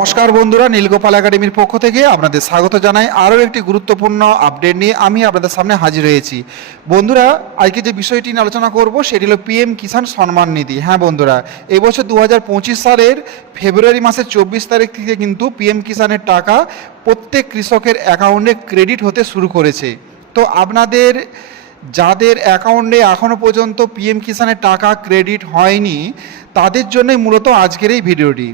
নমস্কার বন্ধুরা, নীলগোপাল একাডেমির পক্ষ থেকে আপনাদের স্বাগত জানাই। আরও একটি গুরুত্বপূর্ণ আপডেট নিয়ে আমি আপনাদের সামনে হাজির হয়েছি। বন্ধুরা, আজকে যে বিষয়টি নিয়ে আলোচনা করব, সেটি হলো পিএম কিষাণ সম্মান নিধি। হ্যাঁ বন্ধুরা, এবছর দু হাজার পঁচিশ সালের ফেব্রুয়ারি মাসের চব্বিশ তারিখ থেকে কিন্তু পিএম কিষাণের টাকা প্রত্যেক কৃষকের অ্যাকাউন্টে ক্রেডিট হতে শুরু করেছে। তো আপনাদের, যাদের অ্যাকাউন্টে এখনও পর্যন্ত পিএম কিষাণের টাকা ক্রেডিট হয়নি, তাদের জন্যই মূলত আজকের এই ভিডিওটি।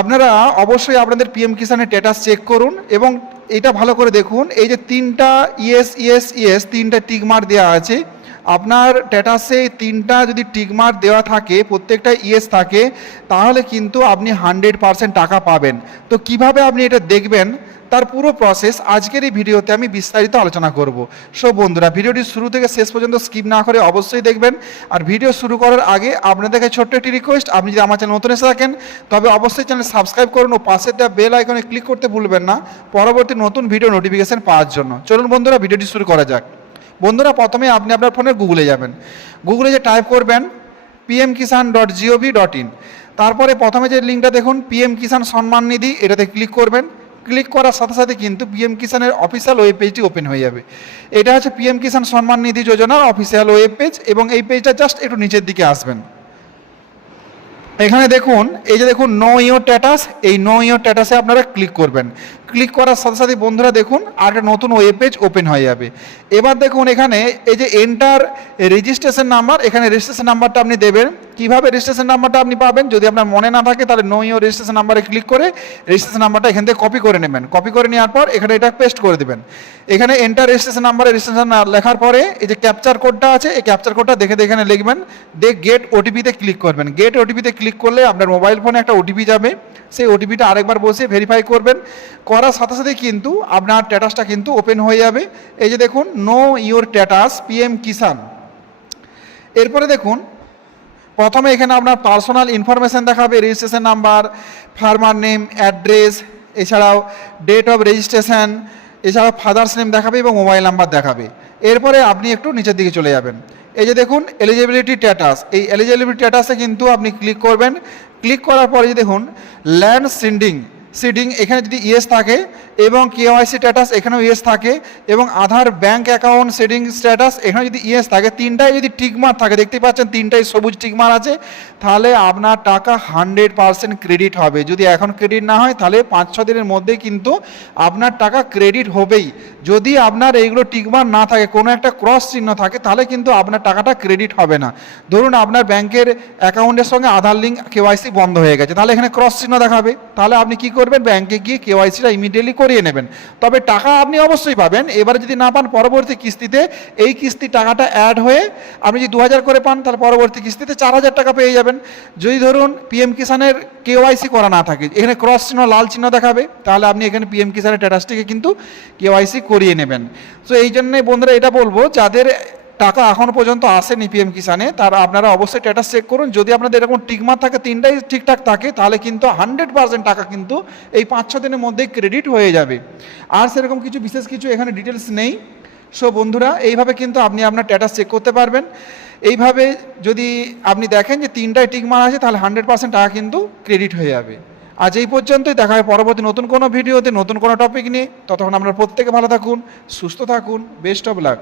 আপনারা অবশ্যই আপনাদের পিএম কিষানের স্ট্যাটাস চেক করুন এবং এটা ভালো করে দেখুন। এই যে তিনটা ইয়েস ইয়েস ইএস, তিনটা টিকমার দেওয়া আছে। আপনার স্ট্যাটাসে তিনটা যদি টিকমার দেওয়া থাকে, প্রত্যেকটা ইয়েস থাকে, তাহলে কিন্তু আপনি হান্ড্রেড পারসেন্ট টাকা পাবেন। তো কীভাবে আপনি এটা দেখবেন? তার পুরো প্রসেস আজকের এই ভিডিওতে আমি বিস্তারিত আলোচনা করব। সো বন্ধুরা ভিডিওটি শুরু থেকে শেষ পর্যন্ত স্কিপ না করে অবশ্যই দেখবেন। আর ভিডিও শুরু করার আগে আপনাদের কাছে ছোট্ট একটি রিকোয়েস্ট আপনি যদি আমার চ্যানেল নতুন এসে থাকেন, তবে অবশ্যই চ্যানেল সাবস্ক্রাইব করুন ও পাশে দেওয়া বেল আইকনে ক্লিক করতে ভুলবেন না পরবর্তী নতুন ভিডিও নোটিফিকেশন পাওয়ার জন্য। চলুন, বন্ধুরা ভিডিওটি শুরু করা যাক। বন্ধুরা, প্রথমে আপনি আপনার ফোনে গুগলে যাবেন। গুগলে যে টাইপ করবেন PM Kisan dot G O V dot in তারপরে প্রথমে যে লিঙ্কটা দেখুন পিএম কিষান সম্মান নিধি, এটাতে ক্লিক করবেন। ক্লিক করার সাথে সাথে কিন্তু পিএম কিষানের অফিসিয়াল ওয়েব পেজটি ওপেন হয়ে যাবে। এটা হচ্ছে পিএম কিষান সম্মান নিধি যোজনার অফিসিয়াল ওয়েব পেজ এবং এই পেজটা জাস্ট একটু নিচের দিকে আসবেন। এখানে দেখুন, এই যে দেখুন নো ইয়োর স্ট্যাটাস এই নো ইয়োর স্ট্যাটাসে আপনারা ক্লিক করবেন। ক্লিক করার সাথে সাথে বন্ধুরা দেখুন, আর একটা নতুন ওয়েব পেজ ওপেন হয়ে যাবে। এবার দেখুন এখানে এই যে এন্টার রেজিস্ট্রেশন নাম্বার এখানে রেজিস্ট্রেশন নাম্বারটা আপনি দেবেন। কীভাবে রেজিস্ট্রেশন নাম্বারটা আপনি পাবেন? যদি আপনার মনে না থাকে, তাহলে নো ইয়োর রেজিস্ট্রেশন নাম্বারে ক্লিক করে রেজিস্ট্রেশন নাম্বারটা এখান থেকে কপি করে নেবেন। কপি করে নেওয়ার পর এখানে এটা পেস্ট করে দেবেন। এখানে এন্টার রেজিস্ট্রেশন নাম্বারে রেজিস্ট্রেশন লেখার পরে এই যে ক্যাপচার কোডটা আছে, এই ক্যাপচার কোডটা দেখে দেখে এখানে লিখবেন। দিয়ে গেট ওটিপিতে ক্লিক করবেন। গেট ওটিপিতে ক্লিক করলে আপনার মোবাইল ফোনে একটা ওটিপি যাবে। সেই ওটিপিটা আরেকবার বসে ভেরিফাই করবেন। করার সাথে সাথে কিন্তু আপনার স্ট্যাটাসটা কিন্তু ওপেন হয়ে যাবে। এই যে দেখুন know your status PM Kisan এরপরে দেখুন প্রথমে এখানে আপনার পার্সোনাল ইনফরমেশান দেখাবে registration number farmer name address এছাড়াও ডেট অফ রেজিস্ট্রেশন এছাড়াও ফাদার্স নেম দেখাবে এবং মোবাইল নাম্বার দেখাবে। এরপরে আপনি একটু নিচের দিকে চলে যাবেন। এই যে দেখুন এলিজিবিলিটি স্ট্যাটাস এই এলিজিবিলিটি স্ট্যাটাসে কিন্তু আপনি ক্লিক করবেন। ক্লিক করার পরে যে দেখুন ল্যান্ড সিন্ডিং সিডিং এখানে যদি ইয়েস থাকে এবং কেওয়াইসি স্ট্যাটাস এখানেও ইয়েস থাকে এবং Aadhaar bank account seeding status এখানে যদি ইয়েস থাকে, তিনটাই যদি টিকমার থাকে দেখতেই পাচ্ছেন তিনটাই সবুজ টিকমার আছে, তাহলে আপনার টাকা হান্ড্রেড পারসেন্ট ক্রেডিট হবে। যদি এখন ক্রেডিট না হয়, তাহলে পাঁচ ছ দিনের মধ্যেই কিন্তু আপনার টাকা ক্রেডিট হবেই। যদি আপনার এইগুলো টিকমার না থাকে, কোনো একটা ক্রস চিহ্ন থাকে, তাহলে কিন্তু আপনার টাকাটা ক্রেডিট হবে না। ধরুন আপনার ব্যাংকের অ্যাকাউন্টের সঙ্গে আধার লিঙ্ক, কেওয়াইসি বন্ধ হয়ে গেছে, তাহলে এখানে ক্রস চিহ্ন দেখাবে। তাহলে আপনি কি করবেন ব্যাংকে গিয়ে কেওয়াইসিটা ইমিডিয়েটলি করিয়ে নেবেন। তবে টাকা আপনি অবশ্যই পাবেন। এবারে যদি না পান, পরবর্তী কিস্তিতে এই কিস্তি টাকাটা অ্যাড হয়ে আপনি যদি দু হাজার করে পান, তাহলে পরবর্তী কিস্তিতে চার হাজার টাকা পেয়ে যাবেন। যদি ধরুন পিএম কিষানের কেওয়াইসি করা না থাকে, এখানে ক্রস চিহ্ন, লাল চিহ্ন দেখাবে, তাহলে আপনি এখানে পিএম কিষানের স্ট্যাটাসটিকে কিন্তু কেওয়াইসি করিয়ে নেবেন। তো এই জন্যে বন্ধুরা এটা বলব, যাদের টাকা এখনও পর্যন্ত আসেনি পিএম কিষানে তার আপনারা অবশ্যই স্ট্যাটাস চেক করুন। যদি আপনাদের এরকম টিকমার থাকে, তিনটাই ঠিকঠাক থাকে, তাহলে কিন্তু হান্ড্রেড পার্সেন্ট টাকা কিন্তু এই পাঁচ, ছ দিনের মধ্যেই ক্রেডিট হয়ে যাবে। আর সেরকম কিছু, বিশেষ কিছু এখানে ডিটেলস নেই। সো বন্ধুরা, এইভাবে কিন্তু আপনি আপনার স্ট্যাটাস চেক করতে পারবেন। এইভাবে যদি আপনি দেখেন যে তিনটায় টিকমার আছে, তাহলে হান্ড্রেড পার্সেন্ট টাকা কিন্তু ক্রেডিট হয়ে যাবে। আজ এই পর্যন্তই। দেখা হয় পরবর্তী নতুন কোনো ভিডিওতে, নতুন কোনো টপিক নিয়ে। ততক্ষণ আপনারা প্রত্যেকে ভালো থাকুন, সুস্থ থাকুন বেস্ট অফ লাক